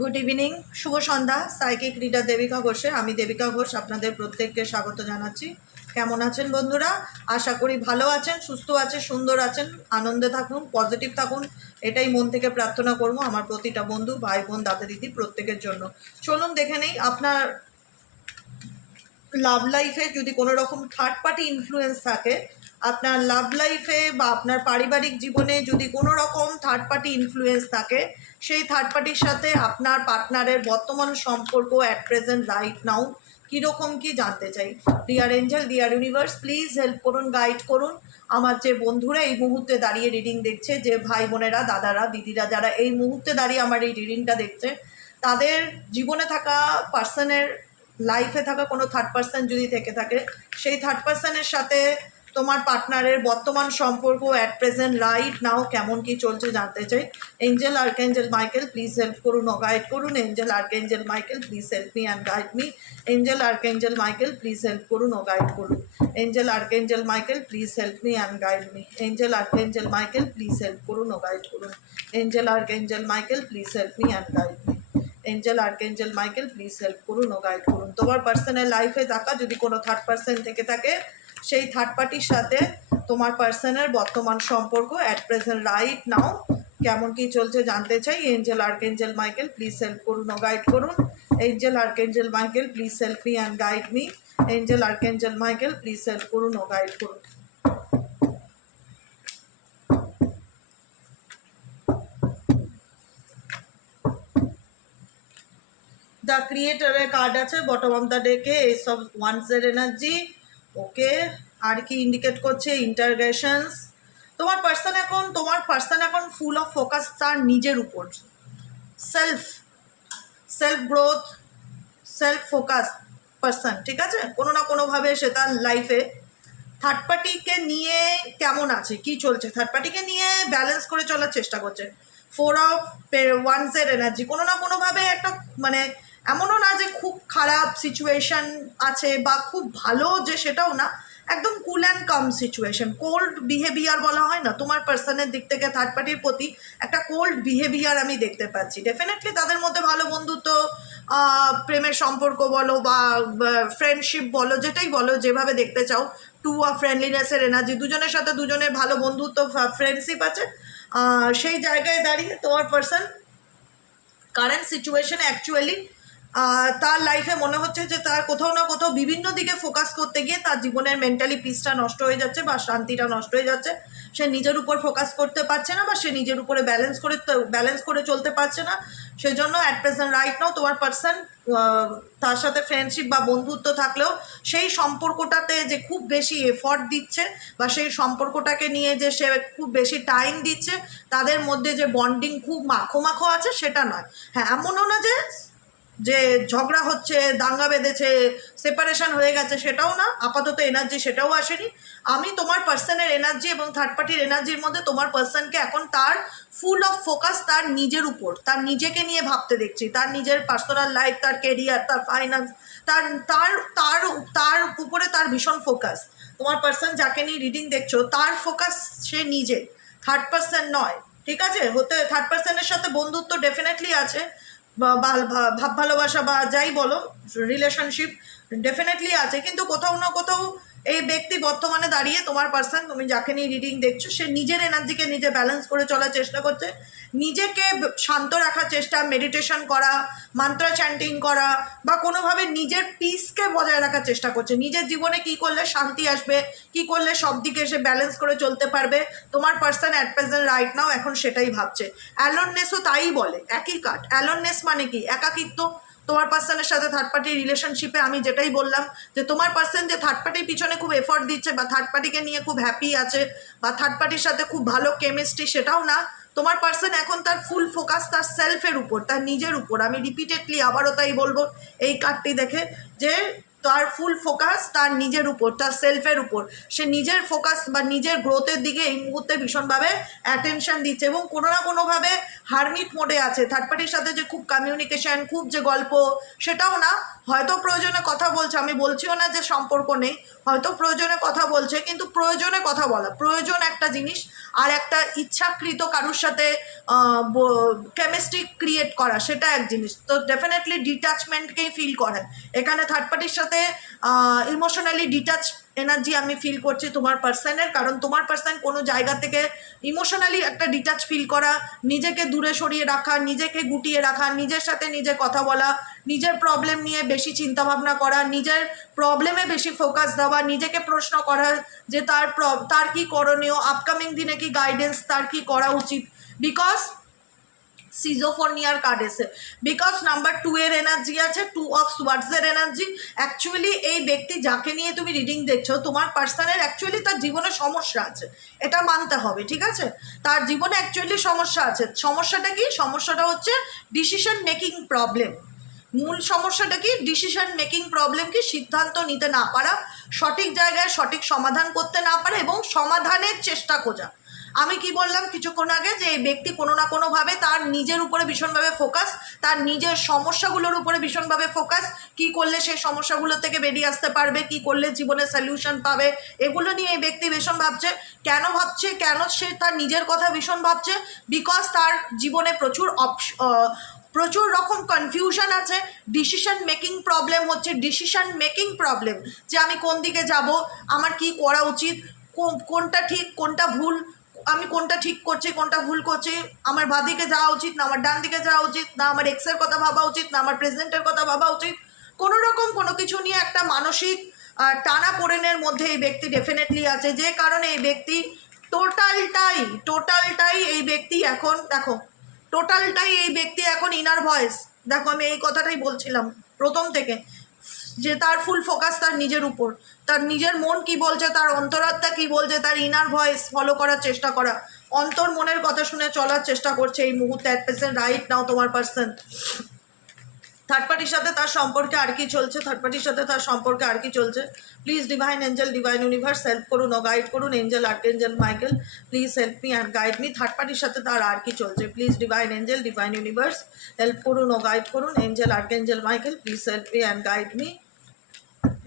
Good evening, শুভ সন্ধ্যা। Psychic reader Devika ঘোষে আমি দেবিকা ঘোষ আপনাদের প্রত্যেককে স্বাগত জানাচ্ছি। কেমন আছেন বন্ধুরা? আশা করি ভালো আছেন, সুস্থ আছেন, সুন্দর আছেন, আনন্দে থাকুন, পজিটিভ থাকুন, এটাই মন থেকে প্রার্থনা করবো আমার প্রতিটা বন্ধু, ভাই বোন, দাদা দিদি প্রত্যেকের জন্য। চলুন দেখে নেই আপনার লাভ লাইফে যদি কোনো রকম থার্ড পার্টি ইনফ্লুয়েন্স থাকে, আপনার লাভ লাইফে বা আপনার পারিবারিক জীবনে যদি কোনো রকম থার্ড পার্টি ইনফ্লুয়েন্স থাকে, সেই থার্ড পার্টির সাথে আপনার পার্টনারের বর্তমান সম্পর্ক অ্যাট প্রেজেন্ট রাইট নাও কীরকম কি জানতে চাই। Dear angel, deer universe, please help করুন, গাইড করুন আমার যে বন্ধুরা এই মুহূর্তে দাঁড়িয়ে রিডিং দেখছে, যে ভাই বোনেরা, দাদারা, দিদিরা যারা এই মুহূর্তে দাঁড়িয়ে আমার এই রিডিংটা দেখছে, তাদের জীবনে থাকা পার্সনের, লাইফে থাকা কোনো থার্ড পার্সন যদি থেকে থাকে, সেই থার্ড পার্সনের সাথে তোমার পার্টনারের বর্তমান সম্পর্ক অ্যাট প্রেজেন্ট রাইট নাও কেমন কি চলছে জানতে চাই। Angel archangel Michael please help করুন ও গাইড করুন। Angel archangel Michael please help me and guide me. Angel archangel Michael please help করুন ও গাইড করুন। Angel archangel Michael please help me and guide me. Angel archangel Michael please help করুন ও guide করুন। Angel archangel Michael please help me and guide me. Angel archangel Michael please help করুন ও guide করুন। তোমার পার্সনের লাইফে থাকা যদি কোনো থার্ড পার্সন থেকে থাকে, সেই থার্ড পার্টির সাথে তোমার পার্সনের বর্তমান সম্পর্ক অ্যাট প্রেজেন্ট রাইট নাও কেমন কি চলছে জানতে চাই। Angel archangel Michael please help করুন ও গাইড করুন। Angel archangel Michael please help me and guide me. Angel archangel Michael please help করুন ও গাইড করুন। দ্য ক্রিয়েটরের কার্ড আছে বটম অফ দ্য ডেকে, এইসব ওয়ান্সের এনার্জি। ওকে, আর কি ইন্ডিকেট করছে? ইন্টারগ্রেশনস। তোমার পার্সন এখন ফুল অফ ফোকাস তার নিজের উপর, self growth, self focus person, ঠিক আছে? কোনো না কোনোভাবে সে তার লাইফে থার্ড পার্টিকে নিয়ে কেমন আছে, কি চলছে, থার্ড পার্টিকে নিয়ে ব্যালেন্স করে চলার চেষ্টা করছে। ফোর অফ ওয়ান্সের এনার্জি, কোনো না কোনোভাবে একটা, মানে এমনও না যে খুব খারাপ সিচুয়েশন আছে বা খুব ভালো যে সেটাও না, একদম cool and calm situation. Cold behaviour বলা হয় না, তোমার পার্সনের দিক থেকে থার্ড পার্টির প্রতি একটা কোল্ড বিহেভিয়ার আমি দেখতে পাচ্ছি। ডেফিনেটলি তাদের মধ্যে ভালো বন্ধুত্ব, প্রেমের সম্পর্ক বলো বা ফ্রেন্ডশিপ বলো, যেটাই বলো, যেভাবে দেখতে চাও, টু অফ ফ্রেন্ডলিনেসের এনার্জি, দুজনের সাথে দুজনের ভালো বন্ধুত্ব, ফ্রেন্ডশিপ আছে। সেই জায়গায় দাঁড়িয়ে তোমার পার্সন কারেন্ট সিচুয়েশনে অ্যাকচুয়ালি তার লাইফে মনে হচ্ছে যে তার কোথাও না কোথাও বিভিন্ন দিকে ফোকাস করতে গিয়ে তার জীবনের মেন্টালি পিসটা নষ্ট হয়ে যাচ্ছে বা শান্তিটা নষ্ট হয়ে যাচ্ছে। সে নিজের উপর ফোকাস করতে পারছে না বা সে নিজের উপরে ব্যালেন্স করে চলতে পারছে না। সেই জন্য অ্যাট প্রেজেন্ট রাইট নাও তোমার পার্সন তার সাথে ফ্রেন্ডশিপ বা বন্ধুত্ব থাকলেও সেই সম্পর্কটাতে যে খুব বেশি এফর্ট দিচ্ছে বা সেই সম্পর্কটাকে নিয়ে যে সে খুব বেশি টাইম দিচ্ছে, তাদের মধ্যে যে বন্ডিং খুব মাখো আছে সেটা নয়। হ্যাঁ, এমনও না যে ঝগড়া হচ্ছে, দাঙ্গা বেঁধেছে, সেপারেশন হয়ে গেছে, সেটাও না। আপাতত এনার্জি সেটাও আসেনি। আমি তোমার পার্সনের এনার্জি এবং থার্ড পার্টির এনার্জির মধ্যে তোমার পার্সনকে এখন তার ফুল অফ ফোকাস তার নিজের উপর, তার নিজেকে নিয়ে ভাবতে দেখছি। তার নিজের পার্সোনাল লাইফ, তার কেরিয়ার, তার ফাইন্যান্স, তার তার তার তার উপরে তার ভীষণ ফোকাস। তোমার পার্সন যাকে নিয়ে রিডিং দেখছো, তার ফোকাস সে নিজে, থার্ড পার্সন নয়, ঠিক আছে? থার্ড পার্সনের সাথে বন্ধুত্ব ডেফিনেটলি আছে, বা ভাব ভালোবাসা বা যাই বলো, রিলেশনশিপ ডেফিনেটলি আছে, কিন্তু কোথাও না কোথাও এই ব্যক্তি বর্তমানে দাঁড়িয়ে, তোমার পার্সন, তুমি যাকে নিয়ে রিডিং দেখছো, সে নিজের এনার্জিকে নিজে ব্যালেন্স করে চলার চেষ্টা করছে, নিজেকে শান্ত রাখার চেষ্টা, মেডিটেশন করা, মান্ত্র চ্যান্টিং করা বা কোনোভাবে নিজের পিসকে বজায় রাখার চেষ্টা করছে। নিজের জীবনে কি করলে শান্তি আসবে, কি করলে সব দিকে সে ব্যালেন্স করে চলতে পারবে, তোমার person at present right now এখন সেটাই ভাবছে। অ্যালোননেসও তাই বলে, একই কার্ড। অ্যালোননেস মানে কি? একাকিত্ব। তোমার পার্সনের সাথে থার্ড পার্টির রিলেশনশিপে আমি যেটাই বললাম, যে তোমার পার্সন যে থার্ড পার্টির পিছনে খুব এফর্ট দিচ্ছে বা থার্ড পার্টিকে নিয়ে খুব হ্যাপি আছে বা থার্ড পার্টির সাথে খুব ভালো কেমিস্ট্রি, সেটাও না। তোমার পার্সন এখন তার ফুল ফোকাস তার সেলফের উপর, তার নিজের উপর। আমি রিপিটেডলি আবারও তাই বলবো এই কার্ডটি দেখে, যে তার ফুল ফোকাস তার নিজের উপর, তার সেলফের উপর। সে নিজের ফোকাস বা নিজের গ্রোথের দিকে এই মুহূর্তে ভীষণভাবে অ্যাটেনশন দিচ্ছে এবং কোনো না কোনোভাবে হারমিট মোডে আছে। থার্ড পার্টির সাথে যে খুব কমিউনিকেশন, খুব যে গল্প, সেটাও না। হয়তো প্রয়োজনে কথা বলছে, আমি বলছিও না যে সম্পর্ক নেই, হয়তো প্রয়োজনে কথা বলছে, কিন্তু প্রয়োজনে কথা বলা, প্রয়োজন একটা জিনিস। আর একটা ইচ্ছাকৃত কারোর সাথে কেমিস্ট্রি ক্রিয়েট করা, সেটা এক জিনিস। তো ডেফিনেটলি ডিট্যাচমেন্টকেই ফিল করে এখানে। থার্ড পার্টির সাথে ইমোশনালি ডিট্যাচ এনার্জি আমি ফিল করছি তোমার পার্সনের, কারণ তোমার পার্সন কোনো জায়গা থেকে ইমোশনালি একটা ডিট্যাচ ফিল করা, নিজেকে দূরে সরিয়ে রাখা, নিজেকে গুটিয়ে রাখা, নিজের সাথে নিজে কথা বলা, নিজের প্রবলেম নিয়ে বেশি চিন্তাভাবনা করা, নিজের প্রবলেমে বেশি ফোকাস দেওয়া, নিজেকে প্রশ্ন করা যে তার কি করণীয়, আপকামিং দিনে কি গাইডেন্স, তার কি করা উচিত। বিকজ সিজোফোনিয়ার কার্ড এসে, বিকজ নাম্বার 2 এর এনার্জি আছে, 2 অফ সোয়ার্ডসের এনার্জি। অ্যাকচুয়ালি এই ব্যক্তি যাকে নিয়ে তুমি রিডিং দেখছো, তোমার পার্সনের অ্যাকচুয়ালি তার জীবনে সমস্যা আছে, এটা মানতে হবে, ঠিক আছে? তার জীবনে অ্যাকচুয়ালি সমস্যা আছে। সমস্যাটা কি? সমস্যাটা হচ্ছে ডিসিশন মেকিং প্রবলেম। মূল সমস্যাটা কি? ডিসিশন মেকিং প্রবলেম কি? সিদ্ধান্ত নিতে না পারা, সঠিক জায়গায় সঠিক সমাধান করতে না পারে এবং সমাধানের চেষ্টা খোঁজা। আমি কি বললাম কিছুক্ষণ আগে, যে এই ব্যক্তি কোনো না কোনোভাবে তার নিজের উপরে ভীষণভাবে ফোকাস, তার নিজের সমস্যাগুলোর উপরে ভীষণভাবে ফোকাস, কি করলে সেই সমস্যাগুলো থেকে বেরিয়ে আসতে পারবে, কি করলে জীবনে সলিউশন পাবে, এগুলো নিয়ে এই ব্যক্তি ভীষণ ভাবছে। কেন ভাবছে? কেন সে তার নিজের কথা ভীষণ ভাবছে? বিকজ তার জীবনে প্রচুর রকম কনফিউশন আছে। ডিসিশন মেকিং প্রবলেম হচ্ছে, ডিসিশন মেকিং প্রবলেম, যে আমি কোন দিকে যাব, আমার কি করা উচিত, কোনটা ঠিক কোনটা ভুল, আমি কোনটা ঠিক করছি কোনটা ভুল করছি, আমার বাঁদিকে যাওয়া উচিত না আমার ডান দিকে যাওয়া উচিত, না আমার এক্সের কথা ভাবা উচিত না আমার প্রেজেন্টের কথা ভাবা উচিত। কোনো রকম কোনো কিছু নিয়ে একটা মানসিক টানাপোড়েনের মধ্যে এই ব্যক্তি ডেফিনেটলি আছে, যে কারণে এই ব্যক্তি টোটালটাই এই ব্যক্তি এখন, দেখো, টোটালটাই এই ব্যক্তি এখন ইনার ভয়েস। দেখো, আমি এই কথাটাই বলছিলাম প্রথম থেকে, যে তার ফুল ফোকাস তার নিজের উপর, তার নিজের মন কি বলছে, তার অন্তরাত্মা কি বলছে, তার ইনার ভয়েস ফলো করার চেষ্টা করা, অন্তর মনের কথা শুনে চলার চেষ্টা করছে এই মুহূর্তে, অ্যাট প্রেজেন্ট রাইট নাও তোমার পার্সন। থার্ড পার্টির সাথে তার সম্পর্কে আর কি চলছে, থার্ড পার্টির সাথে তার সম্পর্কে আর কি চলছে, please divine angel, divine universe help করুন ও গাইড করুন। Angel, archangel Michael, please help me and guide me. Third পার্টির সাথে তার আর কি চলছে, please divine angel, divine universe help করুন ও গাইড করুন। Angel, archangel Michael, please help me and guide me.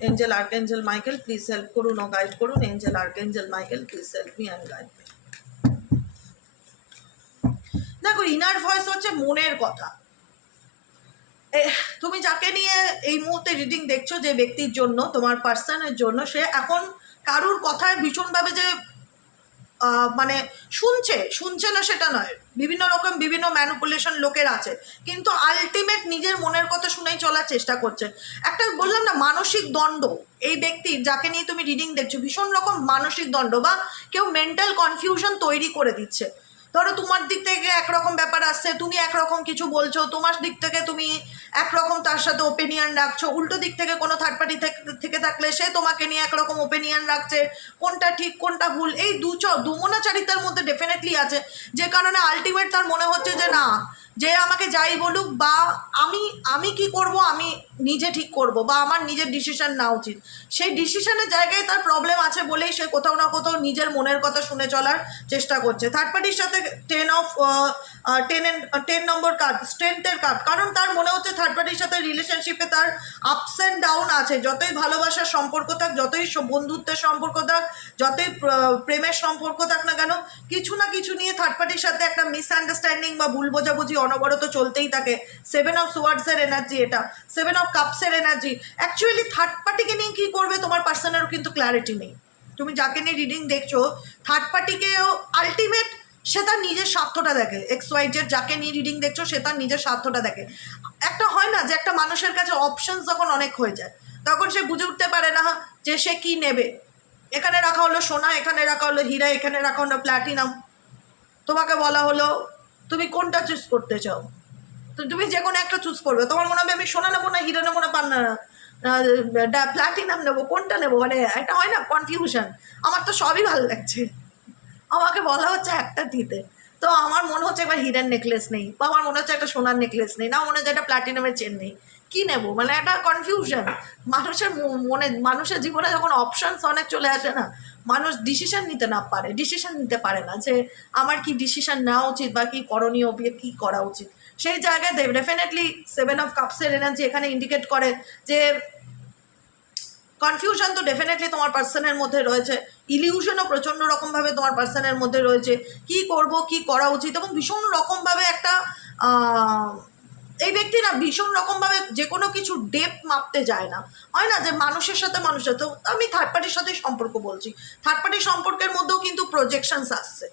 Angel, archangel Michael, please help করুন ও গাইড করুন। Angel, archangel Michael, please help me and guide me. দেখো, inner voice হচ্ছে মনের কথা। তুমি যাকে নিয়ে এই মুহূর্তে রিডিং দেখছো, যে ব্যক্তির জন্য, তোমার পার্সনের জন্য, সে এখন কারুর কথায় ভীষণভাবে যে মানে শুনছে না সেটা নয়, বিভিন্ন রকম বিভিন্ন ম্যানিপুলেশন লোকের আছে, কিন্তু আলটিমেট নিজের মনের কথা শুনেই চলার চেষ্টা করছে। একটা বললাম না, মানসিক দ্বন্দ্ব এই ব্যক্তির, যাকে নিয়ে তুমি রিডিং দেখছো, ভীষণ রকম মানসিক দ্বন্দ্ব, বা কেউ মেন্টাল কনফিউশন তৈরি করে দিচ্ছে। ধরো তোমার দিক থেকে একরকম ব্যাপার আসছে, তুমি একরকম কিছু বলছো, তোমার দিক থেকে তুমি একরকম তার সাথে ওপিনিয়ন রাখছো, উল্টো দিক থেকে কোনো থার্ড পার্টি থেকে থাকলে সে তোমাকে নিয়ে একরকম ওপিনিয়ন রাখছে, কোনটা ঠিক কোনটা ভুল, এই দুমনাচারিতার মধ্যে ডেফিনেটলি আছে। যে কারণে আলটিমেট তার মনে হচ্ছে যে না, যে আমাকে যাই বলুক, বা আমি কি করব, আমি নিজে ঠিক করব, বা আমার নিজের ডিসিশন নেওয়া উচিত, সেই ডিসিশনের জায়গায় তার প্রবলেম আছে বলেই সে কোথাও না কোথাও নিজের মনের কথা শুনে চলার চেষ্টা করছে। থার্ড পার্টির সাথে 10 নম্বর কার্ড, স্ট্রেংথের কার্ড, কারণ তার মনে হচ্ছে থার্ড পার্টির সাথে রিলেশনশিপে তার আপস অ্যান্ড ডাউন আছে। যতই ভালোবাসার সম্পর্ক থাক, যতই বন্ধুত্বের সম্পর্ক থাক, যতই প্রেমের সম্পর্ক থাক না কেন, কিছু না কিছু নিয়ে থার্ড পার্টির সাথে একটা মিসআন্ডারস্ট্যান্ডিং বা ভুল বোঝাবুঝি অনবরত চলতেই থাকে। 7 অফ সোয়ার্ডসের এনার্জি, এটা 7 অফ কাপসের এনার্জি। অ্যাকচুয়ালি থার্ড পার্টিকে নিয়ে কী করবে তোমার পার্সনেরও কিন্তু ক্ল্যারিটি নেই। তুমি যাকে নিয়ে রিডিং দেখছো, থার্ড পার্টিকেও আলটিমেট সে তার নিজের স্বার্থটা দেখে। XYZ যাকে নিয়ে রিডিং দেখছো, সে তার নিজের স্বার্থটা দেখে। একটা হয় না যে একটা মানুষের কাছে অপশনস যখন অনেক হয়ে যায়, তখন সে বুঝে উঠতে পারে না যে সে কি নেবে। এখানে রাখা হলো সোনা, এখানে রাখা হলো হীরা, এখানে রাখা হলো প্ল্যাটিনাম, তোমাকে বলা হলো তুমি কোনটা চুজ করতে চাও, তো তুমি যে কোনো একটা চুজ করবে। তোমার মনে হবে আমি সোনা নেবো না হীরা নেবো না প্ল্যাটিনাম নেবো, কোনটা নেবো, মানে একটা হয় না কনফিউশন। আমার তো সবই ভালো লাগছে, আমাকে বলা হচ্ছে একটা দিতে, তো আমার মনে হচ্ছে একবার হীরার নেকলেস নেই, বা আমার মনে হচ্ছে একটা সোনার নেকলেস নেই, না মনে হচ্ছে একটা প্ল্যাটিনামের চেন নেই, কী নেবো, মানে একটা কনফিউশন। মানুষের জীবনে যখন অপশানস অনেক চলে আসে না, মানুষ ডিসিশন নিতে পারে না যে আমার কি ডিসিশন নেওয়া উচিত, বা কি করণীয়, কী করা উচিত। সেই জায়গায় ডেফিনেটলি 7 অফ কাপসের এনার্জি এখানে ইন্ডিকেট করে যে কনফিউশন তো ডেফিনেটলি তোমার পার্সনের মধ্যে রয়েছে, ইলিউশনও প্রচণ্ড রকমভাবে তোমার পার্সনের মধ্যে রয়েছে, কি করব কি করা উচিত, এবং ভীষণ রকমভাবে একটা এই ব্যক্তি না ভীষণ রকমভাবে যে কোনো কিছু ডেপথ মাপতে যায় না, হয় না যে মানুষের সাথে মানুষের, তো আমি থার্ড পার্টির সাথেই সম্পর্ক বলছি, থার্ড পার্টির সম্পর্কের মধ্যেও কিন্তু প্রজেকশনস আসছে,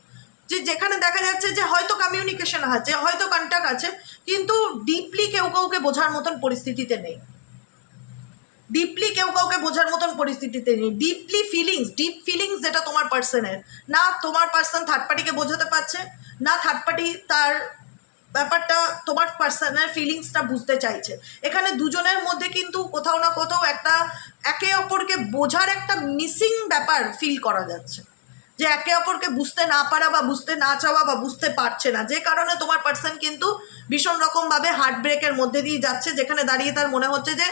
যে যেখানে দেখা যাচ্ছে যে হয়তো কমিউনিকেশন আছে, হয়তো কন্ট্যাক্ট আছে, কিন্তু ডিপলি কেউ কাউকে বোঝার মতন পরিস্থিতিতে নেই, ডিপলি কেউ কাউকে বোঝার মতন পরিস্থিতিতে নেই, ডিপ ফিলিংস যেটা তোমার পার্সনের, না তোমার পার্সন থার্ড পার্টিকে বোঝাতে পারছে, না থার্ড পার্টি তার ব্যাপারটা তোমার পার্সনের ফিলিংসটা বুঝতে চাইছে। এখানে দুজনের মধ্যে কিন্তু কোথাও না কোথাও একটা একে অপরকে বোঝার একটা মিসিং ব্যাপার ফিল করা যাচ্ছে, যে একে অপরকে বুঝতে না পারা বা বুঝতে না চাওয়া বা বুঝতে পারছে না, যে কারণে তোমার পার্সন কিন্তু ভীষণ রকমভাবে হার্ট ব্রেকের মধ্যে দিয়ে যাচ্ছে, যেখানে দাঁড়িয়ে তার মনে হচ্ছে যে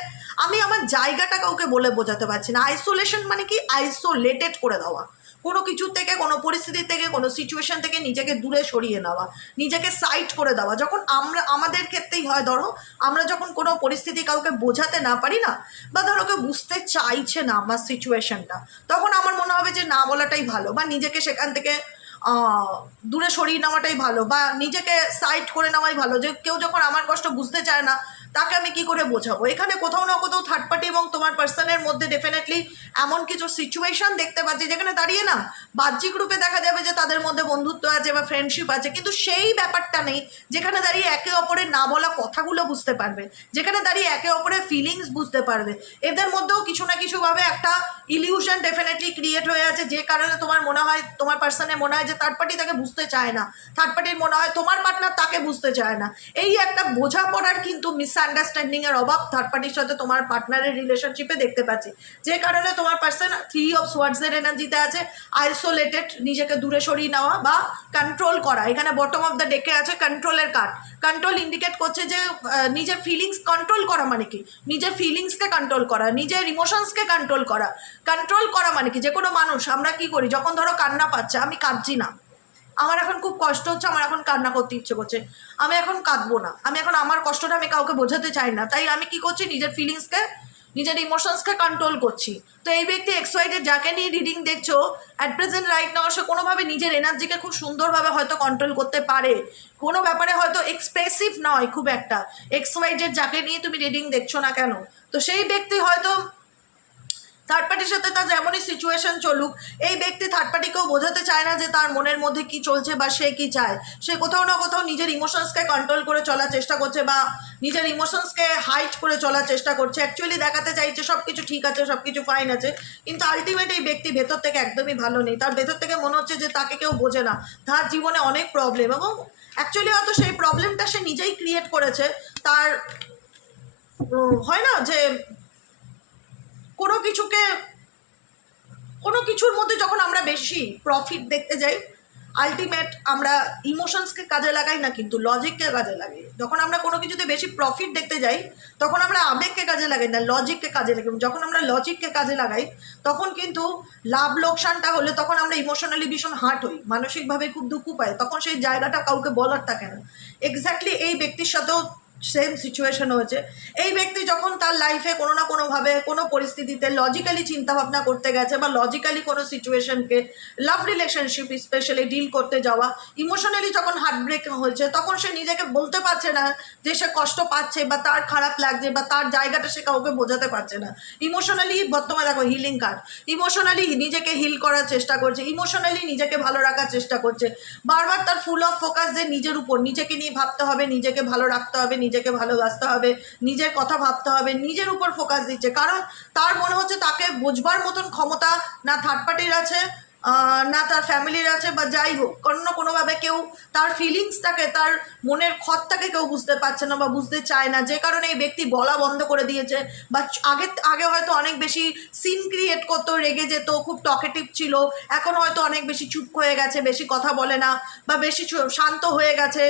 আমি আমার জায়গাটা কাউকে বলে বোঝাতে পারছি না। আইসোলেশন মানে কি, আইসোলেটেড করে দেওয়া, কোনো কিছু থেকে, কোনো পরিস্থিতি থেকে, কোনো সিচুয়েশন থেকে নিজেকে দূরে সরিয়ে নেওয়া, নিজেকে সাইড করে দেওয়া। যখন আমাদের ক্ষেত্রেই হয়, ধরো আমরা যখন কোনো পরিস্থিতি কাউকে বোঝাতে না পারি না, বা ধরো কেউ বুঝতে চাইছে না আমার সিচুয়েশনটা, তখন আমার মনে হবে যে না বলাটাই ভালো, বা নিজেকে সেখান থেকে দূরে সরিয়ে নেওয়াটাই ভালো, বা নিজেকে সাইড করে নেওয়াই ভালো, যে কেউ যখন আমার কষ্ট বুঝতে চায় না তাকে আমি কি করে বোঝাবো। এখানে কোথাও না কোথাও থার্ড পার্টি এবং তোমার পার্সনের মধ্যে ডেফিনেটলি এমন কিছু সিচুয়েশন দেখতে পাচ্ছি যেখানে দাঁড়িয়ে না বাহ্যিক রূপে দেখা যাবে যে তাদের মধ্যে বন্ধুত্ব আছে বা ফ্রেন্ডশিপ আছে, কিন্তু সেই ব্যাপারটা নেই যেখানে দাঁড়িয়ে একে অপরের না বলা কথাগুলো বুঝতে পারবে, যেখানে দাঁড়িয়ে একে অপরের ফিলিংস বুঝতে পারবে। এদের মধ্যেও কিছু না কিছুভাবে একটা ইলিউশন ডেফিনেটলি ক্রিয়েট হয়ে আছে, যে কারণে তোমার মনে হয়, তোমার পার্সনের মনে হয় যে থার্ড পার্টি তাকে বুঝতে চায় না, থার্ড পার্টির মনে হয় তোমার পার্টনার তাকে বুঝতে চায় না। এই একটা বোঝাপড়ার কিন্তু মিসআন্ডারস্ট্যান্ডিং এর অভাব থার্ড পার্টির সাথে তোমার পার্টনারের রিলেশনশিপে দেখতে পাচ্ছি, যে কারণে তোমার পার্সন 3 অফ সোয়ার্ডসের এনার্জিতে আছে, আইসোলেটেড, নিজেকে দূরে সরিয়ে নেওয়া বা কন্ট্রোল করা। এখানে বটম অফ দ্য ডেকে আছে কন্ট্রোলের কার্ড। কন্ট্রোল ইন্ডিকেট করছে যে নিজের ফিলিংস কন্ট্রোল করা মানে কি, নিজের ফিলিংসকে কন্ট্রোল করা, নিজের ইমোশনসকে কন্ট্রোল করা। কন্ট্রোল করা মানে কি, যে কোনো মানুষ আমরা কি করি, যখন ধরো কান্না পাচ্ছে, আমি কাঁদছি না, আমার এখন খুব কষ্ট হচ্ছে, আমার এখন কান্না করতে ইচ্ছে করছে, আমি এখন কাঁদবো না, আমি এখন আমার কষ্টটা আমি কাউকে বোঝাতে চাই না, তাই আমি কি করছি, নিজের ফিলিংসকে, নিজের ইমোশনসকে কন্ট্রোল করছি। তো এই ব্যক্তি এক্সওয়াইডের যাকে নিয়ে রিডিং দেখছো অ্যাট প্রেজেন্ট রাইট নাও, সে কোনোভাবে নিজের এনার্জিকে খুব সুন্দরভাবে হয়তো কন্ট্রোল করতে পারে, কোনো ব্যাপারে হয়তো এক্সপ্রেসিভ নয় খুব একটা, এক্সওয়াইডের যাকে নিয়ে তুমি রিডিং দেখছো না কেন, তো সেই ব্যক্তি হয়তো থার্ড পার্টির সাথে তার যেমনই সিচুয়েশন চলুক, এই ব্যক্তি থার্ড পার্টিকেও বোঝাতে চায় না যে তার মনের মধ্যে কি চলছে বা সে কি চায়। সে কোথাও না কোথাও নিজের ইমোশনসকে কন্ট্রোল করে চলার চেষ্টা করছে, বা নিজের ইমোশনসকে হাইড করে চলার চেষ্টা করছে, অ্যাকচুয়ালি দেখাতে চাইছে সব কিছু ঠিক আছে, সব কিছু ফাইন আছে, কিন্তু আলটিমেট এই ব্যক্তি ভেতর থেকে একদমই ভালো নেই, তার ভেতর থেকে মনে হচ্ছে যে তাকে কেউ বোঝে না, তার জীবনে অনেক প্রবলেম, এবং অ্যাকচুয়ালি হয়তো সেই প্রবলেমটা সে নিজেই ক্রিয়েট করেছে। তার হয় না যে কোনো কিছুর মধ্যে যখন আমরা বেশি প্রফিট দেখতে যাই, আলটিমেট আমরা ইমোশনসকে কাজে লাগাই না, কিন্তু লজিককে কাজে লাগাই। যখন আমরা কোনো কিছুতে বেশি প্রফিট দেখতে যাই, তখন আমরা আবেগকে কাজে লাগাই না, লজিককে কাজে লাগাই। যখন আমরা লজিককে কাজে লাগাই, তখন কিন্তু লাভ লোকসানটা হলে তখন আমরা ইমোশনালি ভীষণ হার্ট হই, মানসিকভাবে খুব দুঃখ পাই, তখন সেই জায়গাটা কাউকে বলার থাকে না। এক্স্যাক্টলি এই ব্যক্তির সাথেও সেম সিচুয়েশন হয়েছে। এই ব্যক্তি যখন তার লাইফে কোনো না কোনোভাবে কোনো পরিস্থিতিতে লজিক্যালি চিন্তাভাবনা করতে গেছে, বা লজিক্যালি কোনো সিচুয়েশনকে, লাভ রিলেশনশিপ স্পেশালি ডিল করতে যাওয়া, ইমোশনালি যখন হার্ট ব্রেক হয়েছে, তখন সে নিজেকে বলতে পারছে না যে সে কষ্ট পাচ্ছে বা তার খারাপ লাগছে বা তার জায়গাটা সে কাউকে বোঝাতে পারছে না। ইমোশনালি বর্তমানে দেখো হিলিং কার্ড, ইমোশনালি নিজেকে হিল করার চেষ্টা করছে, ইমোশনালি নিজেকে ভালো রাখার চেষ্টা করছে, বারবার তার ফুল অফ ফোকাস যে নিজের উপর, নিজেকে নিয়ে ভাবতে হবে, নিজেকে ভালো রাখতে হবে, নিজেকে ভালোবাসতে হবে, নিজের কথা ভাবতে হবে, নিজের উপর ফোকাস দিচ্ছে, কারণ তার মনে হচ্ছে তাকে বোঝবার মতন ক্ষমতা না থার্ড পার্টির আছে, না তার ফ্যামিলির আছে, বা যাই হোক কোনো না কোনোভাবে কেউ তার ফিলিংসটাকে, তার মনের ক্ষতটাকে কেউ বুঝতে পারছে না বা বুঝতে চায় না, যে কারণে এই ব্যক্তি বলা বন্ধ করে দিয়েছে। বা আগে হয়তো অনেক বেশি সিন ক্রিয়েট করতো, রেগে যেত, খুব টকেটিভ ছিল, এখন হয়তো অনেক বেশি চুপ হয়ে গেছে, বেশি কথা বলে না, বা বেশি শান্ত হয়ে গেছে।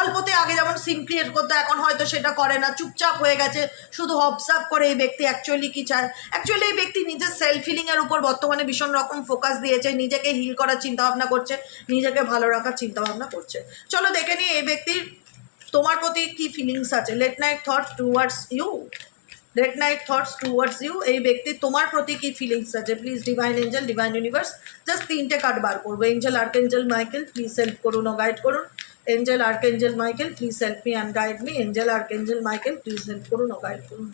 অল্পতে আগে যেমন সিন ক্রিয়েট করতো, এখন হয়তো সেটা করে না, চুপচাপ হয়ে গেছে, শুধু অবজার্ভ করে এই ব্যক্তি অ্যাকচুয়ালি কী চায়। অ্যাকচুয়ালি এই ব্যক্তি নিজের সেলফ হিলিংয়ের উপর বর্তমানে ভীষণ রকম ফোকাস দিয়েছে, নিজেকে হিল করার চিন্তাভাবনা করছে, নিজেকে ভালো রাখার চিন্তাভাবনা করছে। চলো দেখে নিই এই ব্যক্তির তোমার প্রতি কী ফিলিংস আছে। Late night thought towards you. Red night thoughts towards you, এই ব্যক্তি তোমার প্রতি কি ফিলিংস আছে? Please divine angel, divine universe, just 3টে কার্ড বার করবো। Angel archangel Michael, please help করুন ও গাইড করুন। Angel archangel Michael, please help me and guide me. Angel archangel Michael, please help করুন ও গাইড করুন।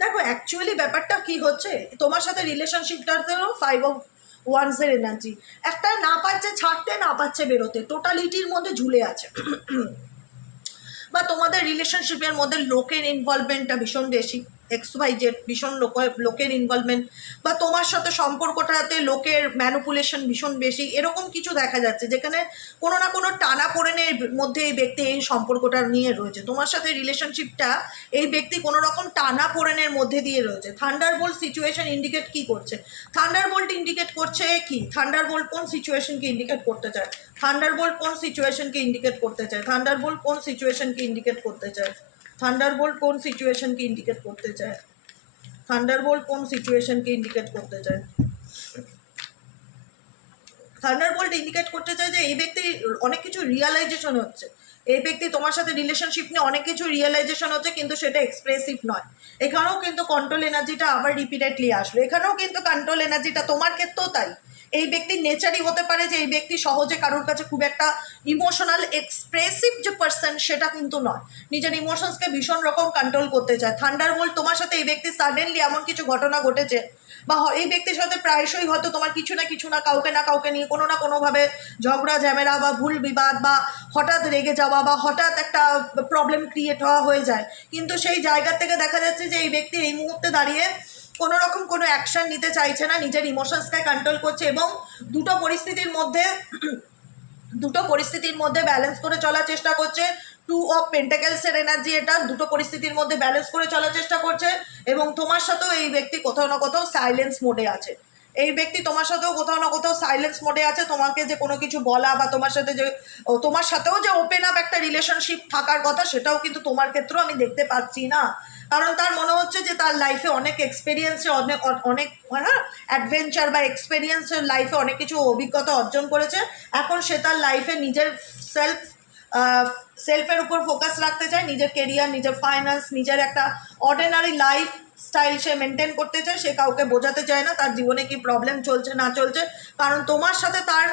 দেখো অ্যাকচুয়ালি ব্যাপারটা কি হচ্ছে, তোমার সাথে রিলেশনশিপটাতেও 5 of Wands এর এনার্জি, একটা না পাচ্ছে ছাড়তে, না পাচ্ছে বেরোতে, টোটালিটির মধ্যে ঝুলে আছে। বা তোমাদের রিলেশনশিপের মধ্যে লোকের ইনভলভমেন্টটা ভীষণ বেশি, XYZ ভীষণ লোকের ইনভলভমেন্ট, বা তোমার সাথে সম্পর্কটাতে লোকের ম্যানুপুলেশন ভীষণ বেশি, এরকম কিছু দেখা যাচ্ছে যেখানে কোনো না কোনো টানা পোড়েনের মধ্যে এই ব্যক্তি এই সম্পর্কটা নিয়ে রয়েছে। তোমার সাথে রিলেশনশিপটা এই ব্যক্তি কোনো রকম টানা পোড়েনের মধ্যে দিয়ে রয়েছে। থান্ডারবোল্ট সিচুয়েশন ইন্ডিকেট কি করছে? থান্ডারবোল্ট ইন্ডিকেট করছে কি? থান্ডারবোল্ট কোন সিচুয়েশনকে ইন্ডিকেট করতে চায়? থান্ডারবোল্ট কোন সিচুয়েশনকে ইন্ডিকেট করতে চায়? থান্ডারবোল্ট কোন সিচুয়েশনকে ইন্ডিকেট করতে চায়? থান্ডারবোল্ট কোন সিচুয়েশনকে ইন্ডিকেট করতে চায়? থান্ডারবোল্ট কোন সিচুয়েশনকে ইন্ডিকেট করতে চায়? থান্ডারবোল্ট ইন্ডিকেট করতে চায় যে এই ব্যক্তি অনেক কিছু রিয়ালাইজেশন হচ্ছে, এই ব্যক্তি তোমার সাথে রিলেশনশিপ নিয়ে অনেক কিছু রিয়েলাইজেশন হচ্ছে, কিন্তু সেটা এক্সপ্রেসিভ নয়। এখানেও কিন্তু কন্ট্রোল এনার্জিটা আবার রিপিটেডলি আসলো, এখানেও কিন্তু কন্ট্রোল এনার্জিটা তোমার ক্ষেত্রেও তাই। এই ব্যক্তির নেচারই হতে পারে যে এই ব্যক্তি সহজে কারোর কাছে খুব একটা ইমোশনাল এক্সপ্রেসিভ যে পার্সন সেটা কিন্তু নয়, নিজের ইমোশনসকে ভীষণ রকম কন্ট্রোল করতে চায়। থান্ডারবোল্ট তোমার সাথে এই ব্যক্তি সাডেনলি এমন কিছু ঘটনা ঘটেছে, বা এই ব্যক্তির সাথে প্রায়শই হয়তো তোমার কিছু না কাউকে নিয়ে কোনো না কোনোভাবে ঝগড়া ঝামেলা বা ভুল বিবাদ, বা হঠাৎ রেগে যাওয়া, বা হঠাৎ একটা প্রবলেম ক্রিয়েট হয়ে যায়। কিন্তু সেই জায়গা থেকে দেখা যাচ্ছে যে এই ব্যক্তি এই মুহূর্তে দাঁড়িয়ে কোনো রকম কোনো অ্যাকশন নিতে চাইছে না, নিজের ইমোশনসকে কন্ট্রোল করছে, এবং দুটো পরিস্থিতির মধ্যে ব্যালেন্স করে চলার চেষ্টা করছে। 2 of Pentacles এর এনার্জি, এটা দুটো পরিস্থিতির মধ্যে ব্যালেন্স করে চলার চেষ্টা করছে। এবং তোমার সাথেও এই ব্যক্তি কোথাও না কোথাও সাইলেন্স মোডে আছে, এই ব্যক্তি তোমার সাথেও কোথাও না কোথাও সাইলেন্স মোডে আছে। তোমাকে যে কোনো কিছু বলা, বা তোমার সাথেও যে ওপেন আপ একটা রিলেশনশিপ থাকার কথা, সেটাও কিন্তু তোমার ক্ষেত্রেও আমি দেখতে পাচ্ছি না। কারণ তার মনে হচ্ছে যে তার লাইফে অনেক এক্সপেরিয়েন্সে, অনেক অ্যাডভেঞ্চার বা এক্সপেরিয়েন্সের লাইফে অনেক কিছু অভিজ্ঞতা অর্জন করেছে। এখন সে তার লাইফে নিজের সেলফের উপর ফোকাস রাখতে চায়, নিজের কেরিয়ার, নিজের ফাইন্যান্স, নিজের একটা অর্ডিনারি লাইফ স্টাইল সে মেনটেন করতে চায়। সে কাউকে বোঝাতে চায় না তার জীবনে কি প্রবলেম চলছে না চলছে, কারণ তোমার সাথে তার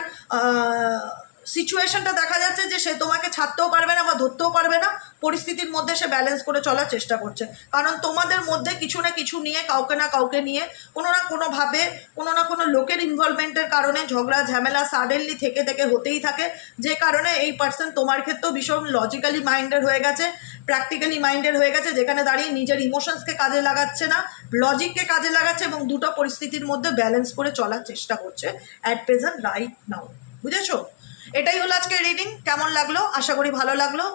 সিচুয়েশনটা দেখা যাচ্ছে যে সে তোমাকে ছাড়তেও পারবে না বা ধরতেও পারবে না, পরিস্থিতির মধ্যে সে ব্যালেন্স করে চলার চেষ্টা করছে। কারণ তোমাদের মধ্যে কিছু না কিছু নিয়ে, কাউকে না কাউকে নিয়ে, কোনো না কোনোভাবে, কোনো না কোনো লোকের ইনভলভমেন্টের কারণে ঝগড়া ঝামেলা সাডেনলি থেকে হতেই থাকে, যে কারণে এই পার্সন তোমার ক্ষেত্রেও ভীষণ লজিক্যালি মাইন্ডেড হয়ে গেছে, প্র্যাকটিক্যালি মাইন্ডেড হয়ে গেছে, যেখানে দাঁড়িয়ে নিজের ইমোশনসকে কাজে লাগাচ্ছে না, লজিককে কাজে লাগাচ্ছে, এবং দুটো পরিস্থিতির মধ্যে ব্যালেন্স করে চলার চেষ্টা করছে অ্যাট প্রেজেন্ট রাইট নাও। বুঝেছো? এটাই হলো আজকের রিডিং। কেমন লাগলো? আশা করি ভালো লাগলো।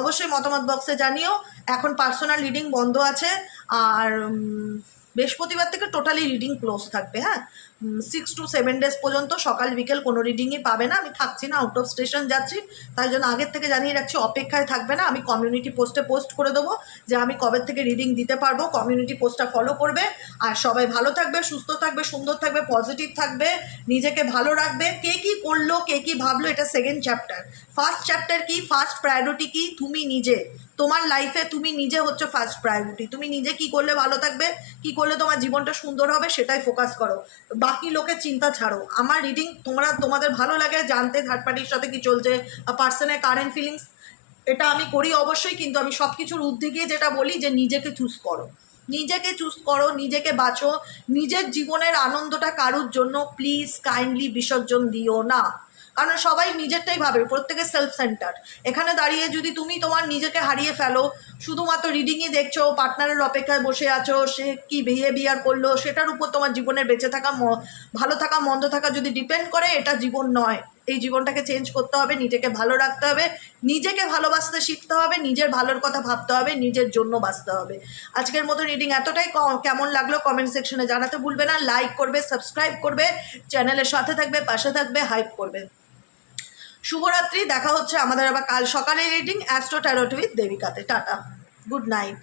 অবশ্যই মতামত বক্সে জানিও। এখন পার্সোনাল রিডিং বন্ধ আছে, আর বৃহস্পতিবার থেকে টোটালি রিডিং ক্লোজ থাকবে। হ্যাঁ, 6 to 7 ডেজ পর্যন্ত সকাল বিকেল কোনো রিডিংই পাবে না। আমি থাকছি না, আউট অফ স্টেশন যাচ্ছি, তাই জন্য আগের থেকে জানিয়ে রাখছি, অপেক্ষায় থাকবে না। আমি কমিউনিটি পোস্টে পোস্ট করে দেবো যে আমি কবে থেকে রিডিং দিতে পারবো। কমিউনিটি পোস্টটা ফলো করবে। আর সবাই ভালো থাকবে, সুস্থ থাকবে, সুন্দর থাকবে, পজিটিভ থাকবে, নিজেকে ভালো রাখবে। কে কী করলো, কে কী ভাবলো, এটা সেকেন্ড চ্যাপ্টার। ফার্স্ট চ্যাপ্টার কি, ফার্স্ট প্রায়োরিটি কি, তুমি নিজে। তোমার লাইফে তুমি নিজে হচ্ছে ফার্স্ট প্রায়োরিটি। তুমি নিজে কি করলে ভালো থাকবে, কি করলে তোমার জীবনটা সুন্দর হবে, সেটাই ফোকাস করো। বাকি লোকের চিন্তা ছাড়ো। আমার রিডিং তোমাদের ভালো লাগে জানতে, থার্ড পার্টির সাথে কি চলছে, পার্সনের কারেন্ট ফিলিংস, এটা আমি করি অবশ্যই, কিন্তু আমি সব কিছুর ঊর্ধ্বে গিয়ে যেটা বলি যে নিজেকে চুজ করো, নিজেকে চুজ করো, নিজেকে বাঁচো। নিজের জীবনের আনন্দটা কারুর জন্য প্লিজ কাইন্ডলি বিসর্জন দিও না। কারণ সবাই নিজেরটাই ভাবে, প্রত্যেকের সেলফ সেন্টার। এখানে দাঁড়িয়ে যদি তুমি তোমার নিজেকে হারিয়ে ফেলো, শুধুমাত্র রিডিংই দেখছো, পার্টনারের অপেক্ষায় বসে আছো, সে কি বিহেভিয়ার করলো সেটার উপর তোমার জীবনের বেঁচে থাকা, ভালো থাকা মন্দ থাকা যদি ডিপেন্ড করে, এটা জীবন নয়। এই জীবনটাকে চেঞ্জ করতে হবে, নিজেকে ভালো রাখতে হবে, নিজেকে ভালোবাসতে শিখতে হবে, নিজের ভালোর কথা ভাবতে হবে, নিজের জন্য বাঁচতে হবে। আজকের মতো রিডিং এতটাই। কেমন লাগলো কমেন্ট সেকশনে জানাতে ভুলবে না। লাইক করবে, সাবস্ক্রাইব করবে, চ্যানেলের সাথে থাকবে, পাশে থাকবে, হাইপ করবে। শুভরাত্রি। দেখা হচ্ছে আমাদের আবার কাল সকালে রিডিং অ্যাস্ট্রো ট্যারোট উইথ দেবিকাতে। টাটা, গুড নাইট।